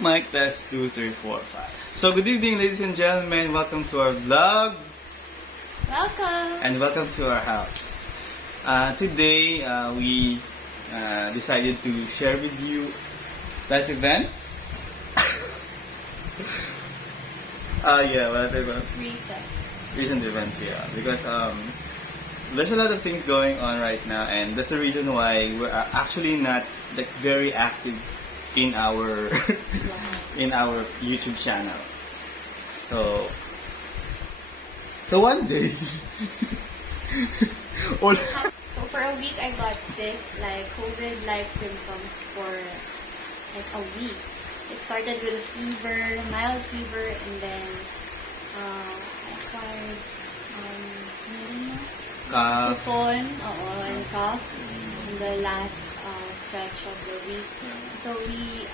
Mic test 2, 3, 4, 5. So good evening, ladies and gentlemen. Welcome to our vlog. Welcome! And welcome to our house. Today, we decided to share with you life events. Life events. Recent events, yeah. Because there's a lot of things going on right now, and that's the reason why we're actually not like very active in our in our YouTube channel. So one day So for a week I got sick, like COVID-like symptoms for like a week. It started with a fever, mild fever, and then I acquired sipon, and cough in the last stretch of the week. So we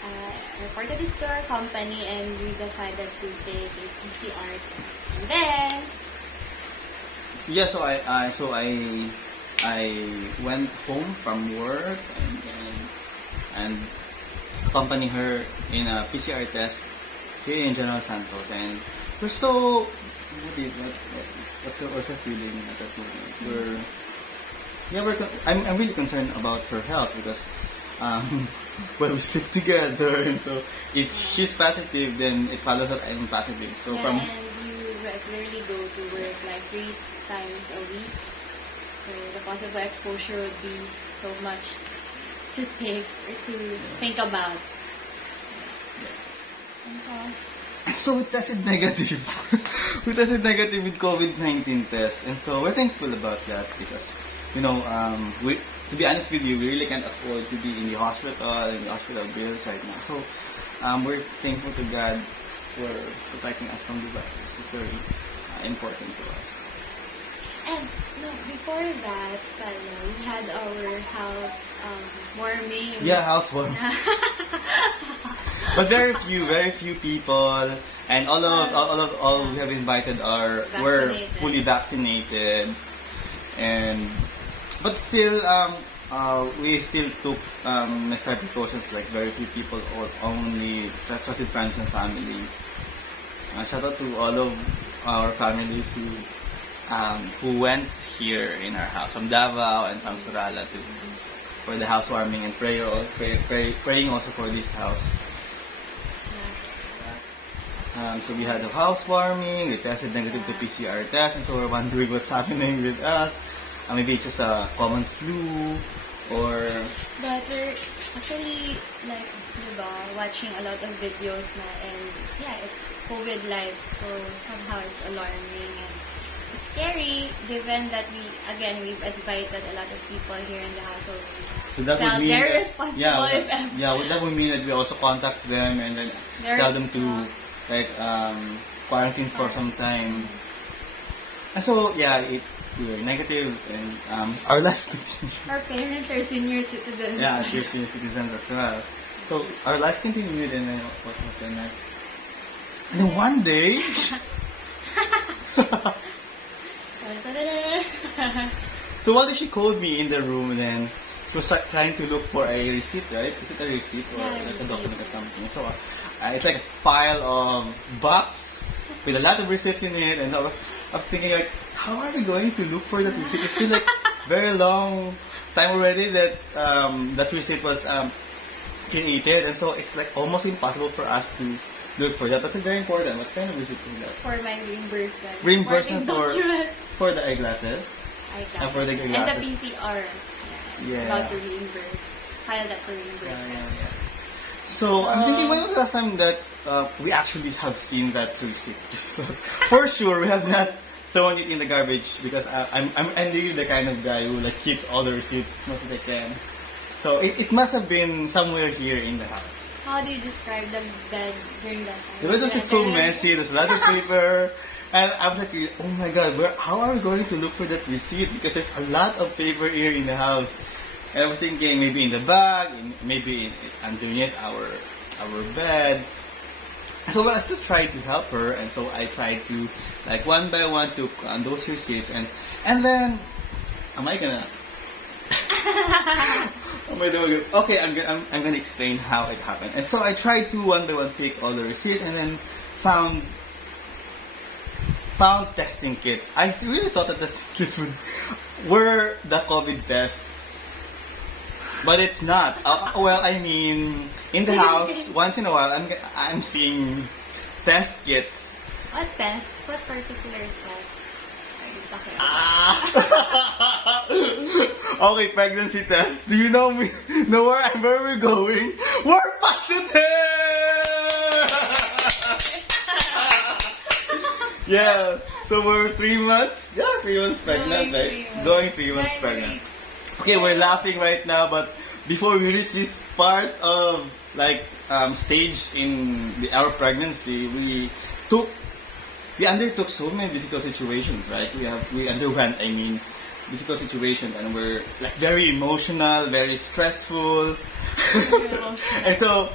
reported it to our company and we decided to take a PCR test. And then I went home from work and accompanied her in a PCR test here in General Santos, and we're so what's the feeling at that moment? I'm really concerned about her health because we sleep together, and so if she's positive, then it follows that I'm positive. So and you regularly go to work like 3 times a week. So the possible exposure would be so much to take or to think about. So we tested negative. We tested negative with COVID-19 test, and so we're thankful about that because, to be honest with you, we really can't afford to be in the hospital bills right now. So we're thankful to God for protecting us from the virus. It's very important to us. And before that, we had our house warming. Yeah, housewarming. But very few people, and all we have invited were fully vaccinated, but still we still took necessary precautions, like very few people or only trusted friends and family. Shout out to all of our families who went here in our house from Davao and from Surala for the housewarming and praying also for this house. So we had a housewarming, we tested negative to PCR test, and so we're wondering what's happening with us. Maybe it's just a common flu, or... But we're actually, watching a lot of videos na, and it's COVID-like, so somehow it's alarming, and it's scary, given that we've invited a lot of people here in the house, so that would mean very responsible. That would mean that we also contact them and then tell them to quarantine for some time. And so we were negative, and our life continued. Our parents are senior citizens. Yeah, they're senior citizens as well. So our life continued, and then what happened next? And then one day, so one day she called me in the room, and then she was trying to look for a receipt, right? Is it a receipt or like a document or something? So it's like a pile of box with a lot of receipts in it, and I was thinking, like, how are we going to look for that receipt? It's been like very long time already that that receipt was created, and so it's like almost impossible for us to look for that. That's very important. What kind of receipt is that? It's for my reimbursement. Reimbursement for the eyeglasses. For the eyeglasses. And the PCR. About to reimburse. File that for reimbursement. Yeah. So I'm thinking, when was the last time that we actually have seen that receipt? So, for sure, we have not thrown it in the garbage, because I'm really the kind of guy who keeps all the receipts as much as I can. So it must have been somewhere here in the house. How do you describe the bed during that time? The bed was so messy. There's a lot of paper. And I was like, oh my God, how are we going to look for that receipt? Because there's a lot of paper here in the house. And I was thinking maybe in the bag, maybe underneath our bed. So I still tried to help her, and so I tried to one by one took those receipts, and then am I gonna Okay, I'm gonna explain how it happened. And so I tried to one by one pick all the receipts, and then found testing kits. I really thought that the kits were the COVID tests, but it's not. Well, I mean, in the house once in a while, I'm seeing test kits. What tests? What particular tests are you talking about? Okay, pregnancy test. Do you know me? Know where we're going? We're positive. Yeah. So we're 3 months. Yeah, 3 months pregnant, right? Going 3 months pregnant. Okay, we're laughing right now, but before we reach this part of stage in our pregnancy, we undertook so many difficult situations, right? We underwent, difficult situations, and we're very emotional, very stressful. And so,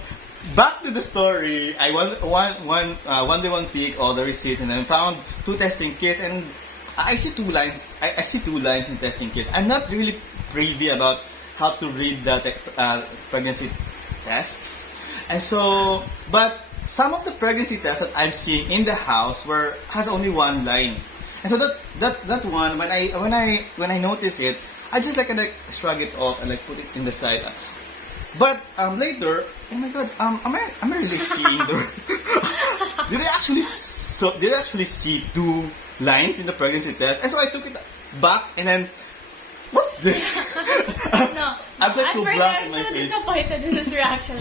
back to the story, I one by one pick all the receipts, and then found 2 testing kits, and I see 2 lines. I see 2 lines in testing kits. I'm not really privy about how to read the pregnancy tests, and so, but some of the pregnancy tests that I'm seeing in the house has only 1 line, and so that one, when I notice it, I just shrug it off and put it in the side. But later, oh my God, am I really seeing the? Did I actually see 2 lines in the pregnancy test? And so I took it back, and then, what's this? No, I'm so blank in my I was so face. disappointed with his reaction,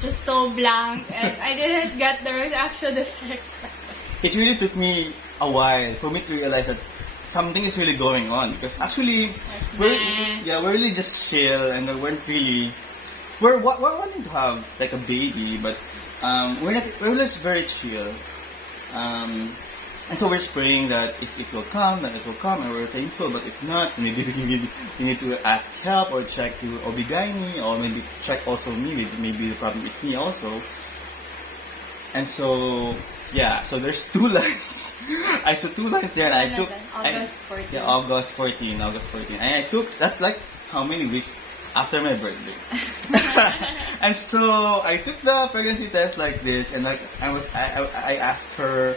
just so blank, and I didn't get the reaction that I expected. It really took me a while for me to realize that something is really going on, because actually we're really just chill, and we're wanting to have a baby, but we're just very chill, and so we're praying that if it will come, then it will come, and we're thankful. But if not, maybe we need to ask help or check to OB/GYN, or maybe check also me. Maybe the problem is me also. And so so there's 2 lines. I saw 2 lines there, and I took August 14. August 14, and I took, that's how many weeks after my birthday. And so I took the pregnancy test like this, and I asked her,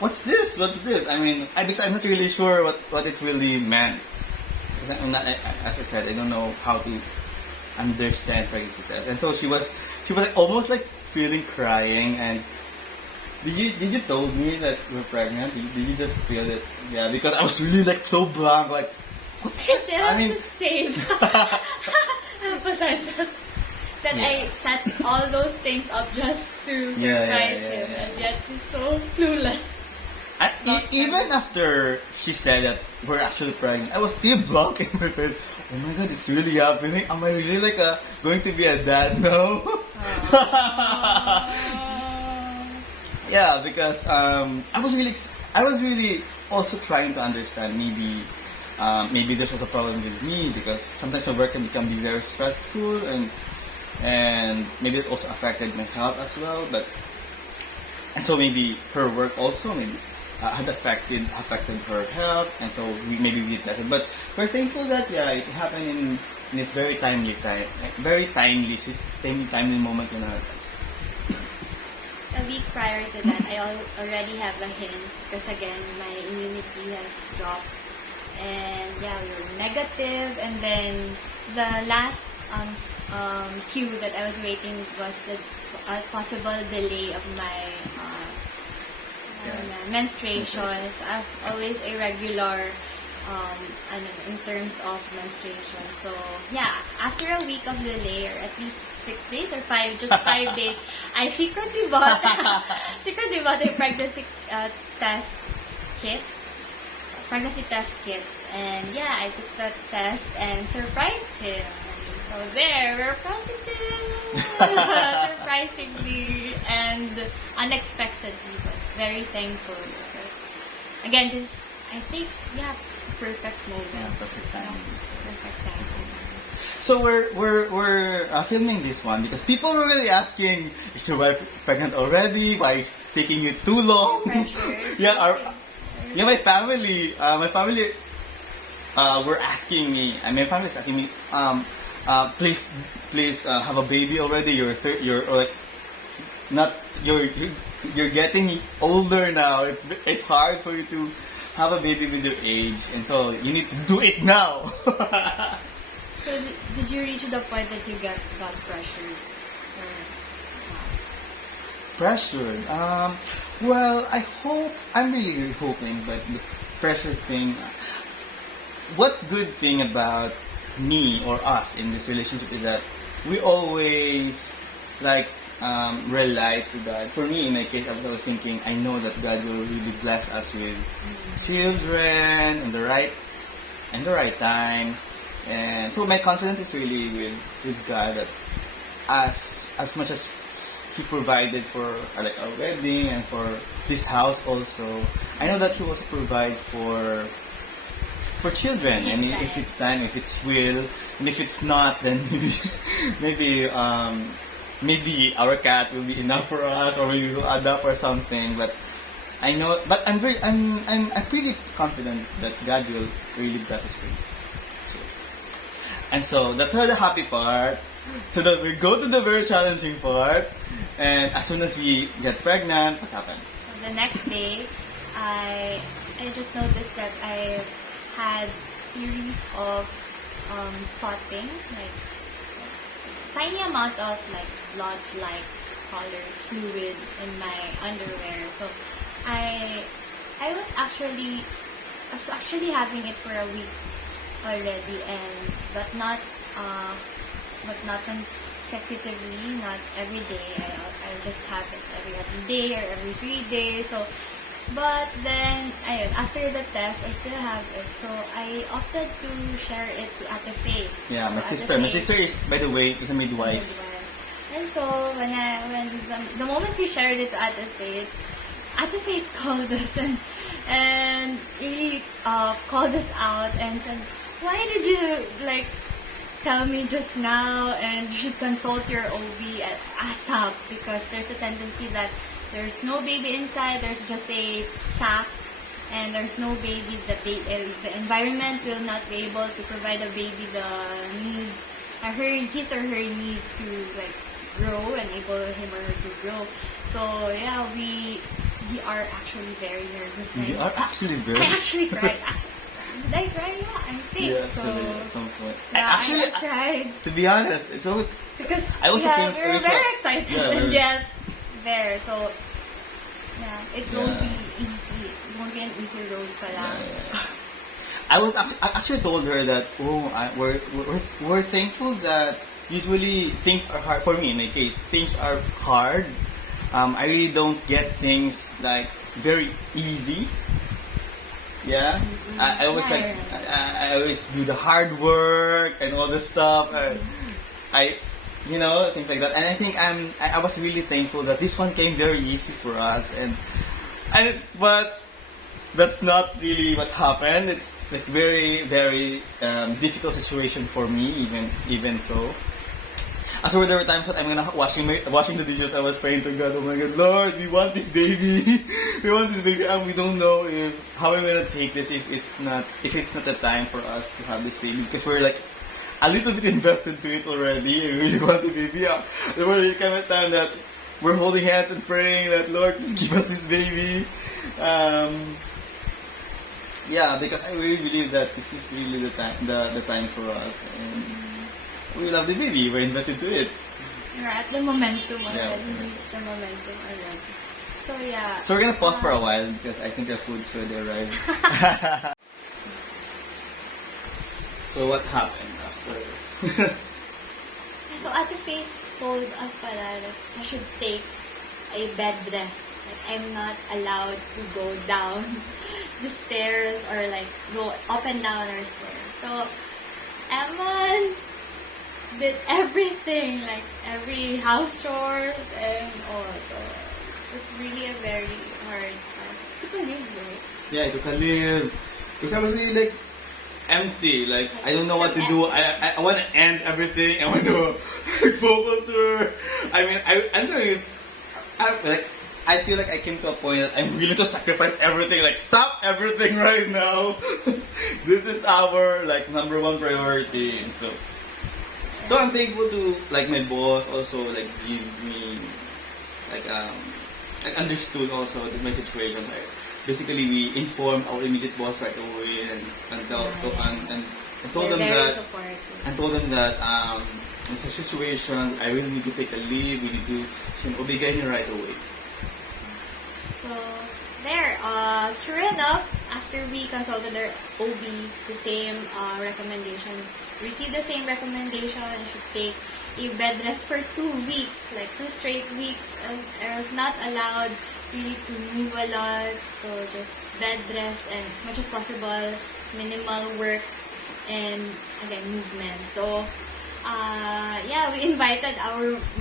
what's this? Because I'm not really sure what it really meant. Because as I said, I don't know how to understand pregnancy test. And so she was almost feeling crying. And did you told me that you were pregnant? Did you just feel it? Yeah, because I was really so blank, what's this? I have to say that I set all those things up just to surprise him, and yet he's so clueless. And even after she said that we're actually pregnant, I was still blank in my face. Oh my God, it's really happening. Am I really going to be a dad now? Yeah, because I was really also trying to understand, maybe there's also a problem with me, because sometimes my work can be very stressful, and maybe it also affected my health as well. And so maybe her work also had affected her health, and so we tested. But we're thankful that it happened in this very timely moment in our lives. A week prior to that, I already have a hint, because again, my immunity has dropped. And we were negative, and then the last cue that I was waiting was the possible delay of my menstruations, as always irregular in terms of menstruation. So after a week of delay, or at least 6 days or 5 days, I secretly bought a pregnancy test kit. Pregnancy test kit, and I took the test and surprised him. So there, we're positive, surprisingly and unexpectedly, but very thankful, because again, this is, I think, perfect moment. Yeah, perfect time. Perfect time. So we're filming this one because people were really asking, is your wife pregnant already? Why is it taking you too long? Pressure. My family were asking me, and my family is asking me, please, have a baby already. You're like, not you're getting older now. It's hard for you to have a baby with your age, and so you need to do it now. So did you reach the point that you got pressured? Or Pressured. Well, I'm really hoping, but the pressure thing. What's good thing about me or us in this relationship is that we always like rely to God. For me, in my case, I was thinking, I know that God will really bless us with children and the right time. And so my confidence is really with God, that as much as He provided for like our wedding and for this house also, I know that He also provide for children. And if it's time, if it's will, and if it's not, then maybe maybe our cat will be enough for us, or maybe we'll adopt or something. But I know, but I'm pretty confident that God will really bless us with it. And so that's the happy part. So that we go to the very challenging part, and as soon as we get pregnant, what happened? So the next day, I just noticed that I had series of spotting, like tiny amount of like blood-like colored fluid in my underwear. So I was actually having it for a week already, and but not consecutively, not every day. I just have it every other day or every 3 days. So, but then ayun, after the test, I still have it. So I opted to share it to Ate Faith. Yeah, my So sister. My sister is, by the way, is a midwife. And so when the moment we shared it to Ate Faith called us and really called us out and said, "Why did you like tell me just now, and you should consult your OB at ASAP, because there's a tendency that there's no baby inside, there's just a sac, and there's no baby. The environment will not be able to provide a baby the needs, his or her needs to like grow, and able him or her to grow." So yeah, we are actually very nervous. We are actually very. I actually cried. Did I cry? Yeah, I think Yeah, so. actually, at some point. Yeah, Actually, I cried. to be honest, it's all Because I also yeah, think we were very excited and yet there. So yeah, it won't be easy. It won't be an easy road pala. I actually told her that we're thankful that usually things are hard for me. In my case, things are hard. I really don't get things like very easy. Yeah, I always I always do the hard work and all this stuff. Things like that. And I think I was really thankful that this one came very easy for us. But that's not really what happened. It's very very difficult situation for me. Even so. After there were times that I'm washing the dishes, I was praying to God, "Oh my God, Lord, we want this baby, we want this baby, and we don't know how we're gonna take this if it's not the time for us to have this baby, because we're like a little bit invested to it already. We really want the baby. There was kind of time that we're holding hands and praying that, Lord, please give us this baby. Because I really believe that this is really the time for us. And we love the baby. We're invested to it. We're at the momentum already. Yeah. We reached the momentum already. So yeah. So we're gonna pause for a while because I think the food's already arrived. So what happened after? So Ate Faith told us pala that I should take a bed rest. Like I'm not allowed to go down the stairs or like go up and down our stairs. So Emma did everything, like every house chores and all. So it was really a very hard time. It took a leave, right? Yeah, it took a leave. Because I was really like empty. Like I don't know what to do. I want to end everything. I want to focus to her. I mean, I'm doing this. I feel like I came to a point that I'm willing to sacrifice everything. Like, stop everything right now. This is our like number one priority. And so I'm thankful to like my boss also like give me like understood also that my situation. Like, basically, we informed our immediate boss right away and told them They're very that supportive. and told them that in such situation I really need to take a leave. We need to obligate me right away. So, there, sure enough, after we consulted our OB, the same recommendation, received the same recommendation, I should take a bed rest for 2 weeks, like 2 straight weeks. I was not allowed really to move a lot, so just bed rest and as much as possible, minimal work and again movement. So, yeah, we invited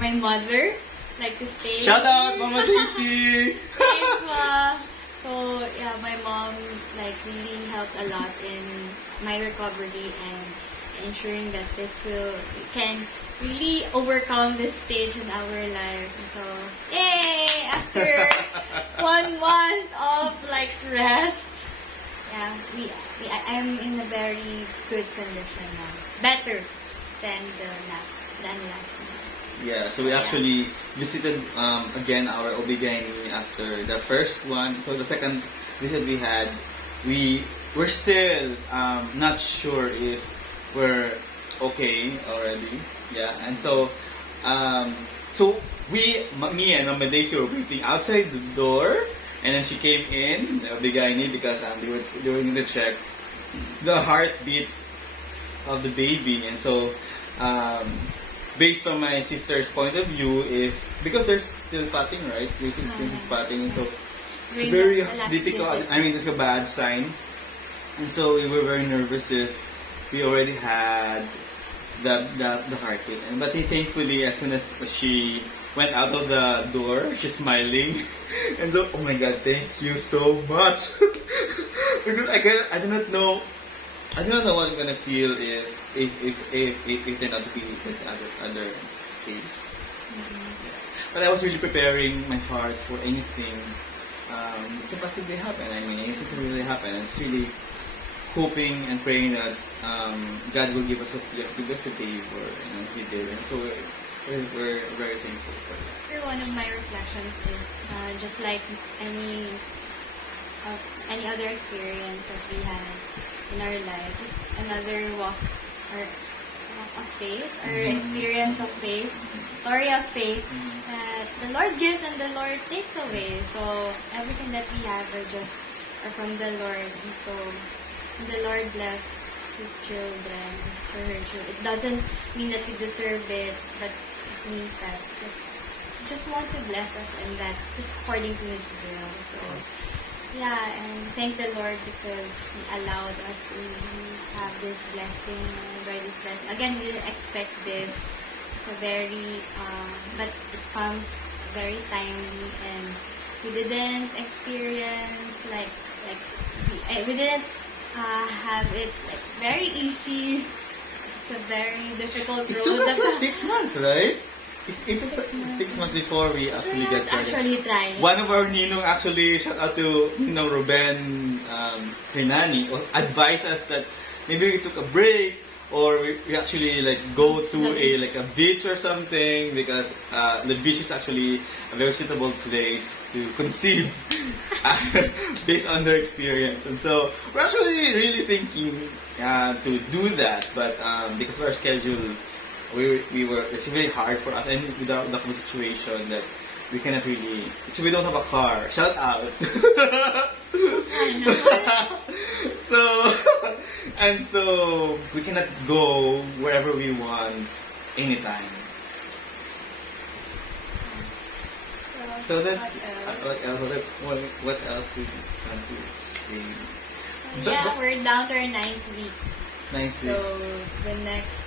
my mother like to stay. Shout out, Mama Daisy! Thanks, Ma. So yeah, my mom like really helped a lot in my recovery and ensuring that this we can really overcome this stage in our lives. And so, yay! After 1 month of like rest, yeah, I'm in a very good condition now. Better than last month. Yeah, so we actually visited again our OB-GYN after the first one. So the second visit we had, we were still not sure if we're okay already. Yeah, and so me and Mama Daisy were waiting outside the door, and then she came in, the OB-GYN, because they were doing the check, the heartbeat of the baby, and so. Based on my sister's point of view, because there's still spotting, right? There's experiencing spotting, so it's very difficult. I mean, it's a bad sign, and so we were very nervous if we already had the heartbeat. But thankfully, as soon as she went out of the door, she's smiling, and so oh my God, thank you so much. Because I do not know. I don't know what I'm gonna feel if it turned out to be with other case. Mm-hmm. But I was really preparing my heart for anything that could possibly happen. I mean, anything could really happen. It's really hoping and praying that God will give us a favor, He did. And so we're very thankful for that. One of my reflections is just like any other experience that we had in our lives, is another walk of faith, or experience of faith, story of faith that the Lord gives and the Lord takes away. So everything that we have are from the Lord, and so the Lord bless His children, for her children. It doesn't mean that we deserve it, but it means that He just wants to bless us, and that just according to His will. So yeah, and thank the Lord because He allowed us to have this blessing, enjoy this blessing. Again, we didn't expect this. It's a very, but it comes very timely, and we didn't experience we didn't have it like very easy. It's a very difficult road. It took us like 6 months, right? It took 6 months before we actually get pregnant. Actually trying. One of our ninong actually, shout out to Ruben Hernani, advised us that maybe we took a break, or we actually like go to a beach or something, because the beach is actually a very suitable place to conceive based on their experience. And so we're actually really thinking to do that, but because of our schedule, it's very hard for us, and without the situation that we cannot really, so we don't have a car. Shout out. I know. So we cannot go wherever we want anytime. So that's what else do we want to say? So yeah, we're down to our 9th week. 9th week. So the next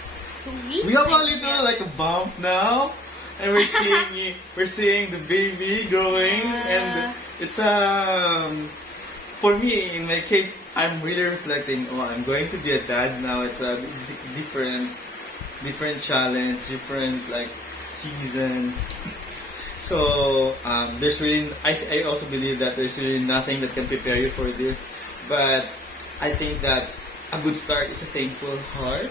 2 weeks. We have a little like a bump now, and we're seeing the baby growing, and it's for me, in my case, I'm really reflecting. Oh, I'm going to be a dad now. It's a different challenge, different like season. So there's really, I also believe that there's really nothing that can prepare you for this, but I think that a good start is a thankful heart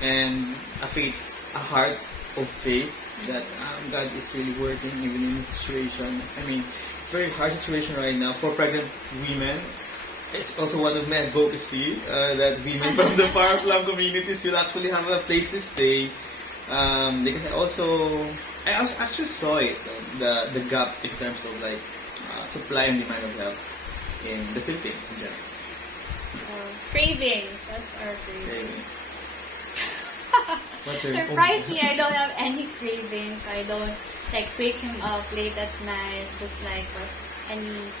and a heart of faith that God is really working even in this situation. I mean, it's a very hard situation right now for pregnant women. It's also one of my advocacy that women from the Power Plum communities will actually have a place to stay. Because I also actually saw it, the gap in terms of like supply and demand of health in the Philippines in general. Cravings. That's our cravings. Surprisingly, I don't have any cravings. I don't like wake him up late at night, just like what any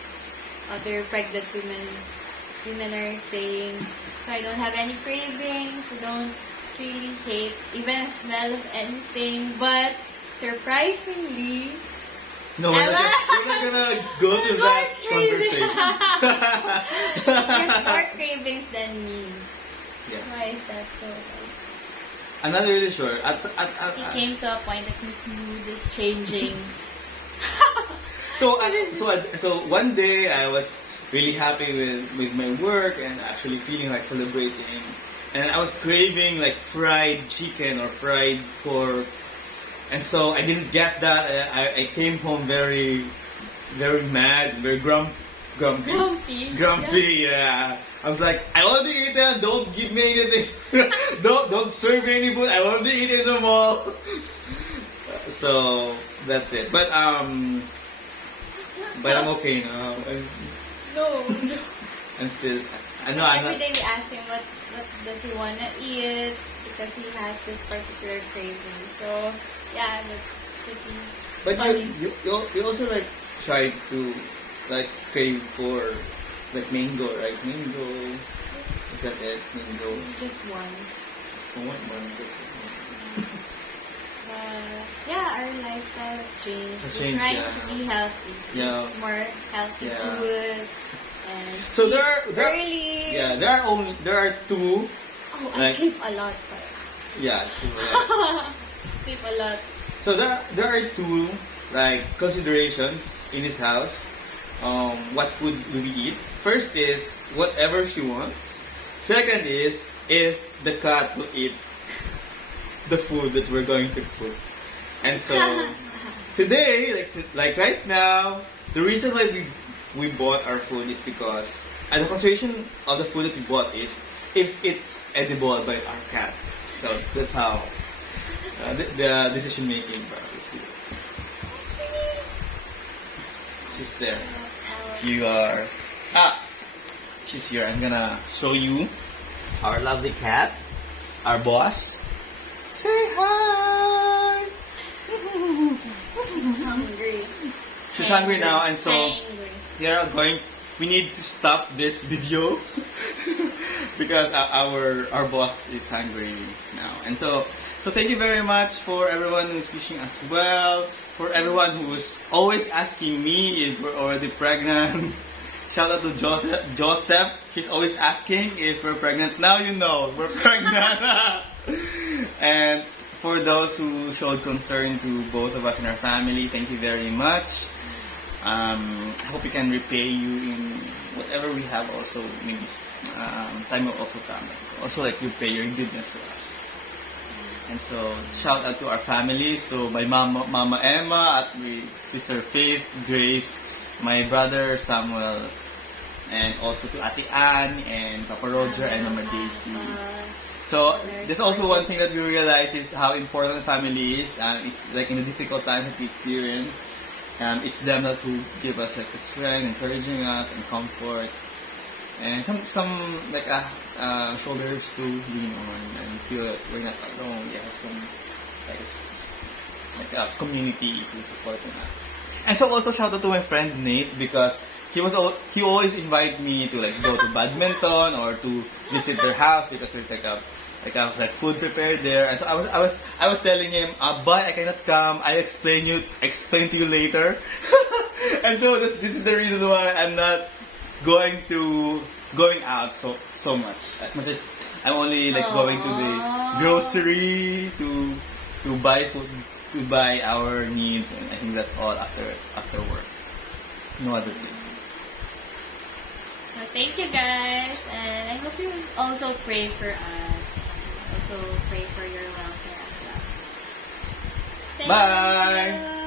other pregnant women are saying. So I don't have any cravings. I don't really hate even the smell of anything. But surprisingly, no, we're not gonna go to that conversation. There's more cravings than me. Yeah. Why is that so? I'm not really sure. It came to a point that his mood is changing. So one day I was really happy with my work and actually feeling like celebrating, and I was craving like fried chicken or fried pork, and so I didn't get that. I came home very mad, very grumpy. Yeah. I was like, I already ate that. Don't give me anything. don't serve me any food. I already eat in the mall. So that's it. But I'm okay now. No. I'm still. I know. Every day we ask him what does he wanna eat because he has this particular craving. So yeah, that's pretty. But funny. you also like try to like crave for like mango, right? Mango. Is that it? Mango. Just once. Oh, one. Yeah, our lifestyle has changed. Has We're changed, trying yeah. to be healthy. Yeah. Eat more healthy Yeah. food. And So sleep there early. Yeah, there are two. Oh, I like- sleep a lot. Yeah, Sleep a lot. so there are two like considerations in this house. What food do we eat? First is whatever she wants. Second is if the cat will eat the food that we're going to cook. And so today, like right now, the reason why we bought our food is because the consideration of the food that we bought is if it's edible by our cat. So that's how the decision making process is. She's there. You are. She's here. I'm gonna show you our lovely cat, our boss. Say hi! She's hungry. She's hungry now, and so Hangry. we need to stop this video because our boss is hungry now. And so thank you very much for everyone who's wishing us well, for everyone who's always asking me if we're already pregnant. Shout out to Joseph. He's always asking if we're pregnant. Now you know we're pregnant. And for those who showed concern to both of us and our family, thank you very much. I hope we can repay you in whatever we have also means. Time will also come. Also like repay your goodness to us. And so shout out to our families, to my Mama Emma, at my sister Faith, Grace, my brother Samuel, and also to Ate Ann and Papa Roger and Mama Daisy. So there's also one thing that we realize is how important the family is. It's like in the difficult times that we experience. It's them that who give us like the strength, encouraging us and comfort, and some like shoulders to lean on and feel that we're not alone. We have some like a community who's supporting us. And so also shout out to my friend Nate because he always invite me to like go to badminton or to visit their house because there's like food prepared there. And so I was telling him, but I cannot come. I explain to you later. And so this is the reason why I'm not going out so much. As much as I'm only like going to the grocery to buy food we buy our needs, and I think that's all after work. No other place. So thank you guys, and I hope you also pray for us. Also pray for your welfare as well. Thank Bye! you.